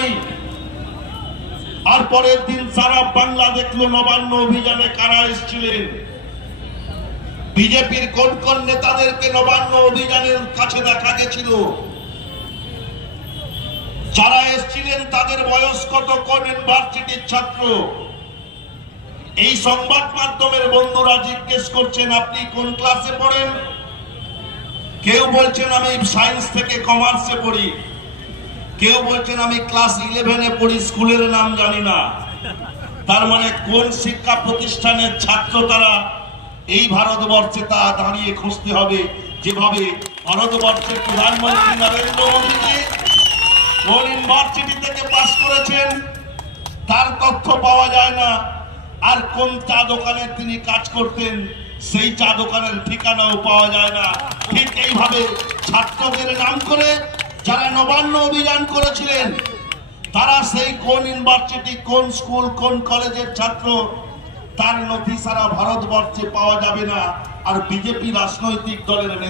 নই আর পরের দিন সারা বাংলা দেখল নবান্ন অভিযানে কারা বিজেপির কোন কোন নেতাদেরকে নবান্ন অভিযানের কাছে দেখা গেছিল? যারা এসেছিলেন তাদের বয়স কত? কোন ইউনিভার্সিটির ছাত্র? এই সংবাদ মাধ্যমের বন্ধুরা জিজ্ঞেস করছেন, আপনি কোন ক্লাসে পড়েন? কেউ বলছেন, আমি সায়েন্স থেকে কমার্সে পড়ি। কেউ বলছেন, আমি ক্লাস ইলেভেনে পড়ি, স্কুলের নাম জানি না। তার মানে কোন শিক্ষা প্রতিষ্ঠানের ছাত্র তারা এই ভারতবর্ষে তা দাঁড়িয়ে খুঁজতে হবে? যেভাবে ভারতবর্ষের প্রধানমন্ত্রী নরেন্দ্র মোদীজি কোন ইউনিভার্সিটি থেকে পাশ করেছেন, তার তথ্য পাওয়া যায় না। আর কোন চা দোকানে তিনি কাজ করতেন, সেই চা দোকানের ঠিকানাও পাওয়া যায় না। ঠিক এইভাবে ছাত্রদের নাম করে যারা নবান্ন অভিযান করেছিলেন, তারা সেই কোন ইউনিভার্সিটি, কোন স্কুল, কোন কলেজের ছাত্র, তার নথি সারা ভারতবর্ষে পাওয়া যাবে না। আর বিজেপি রাজনৈতিক দলের নেতা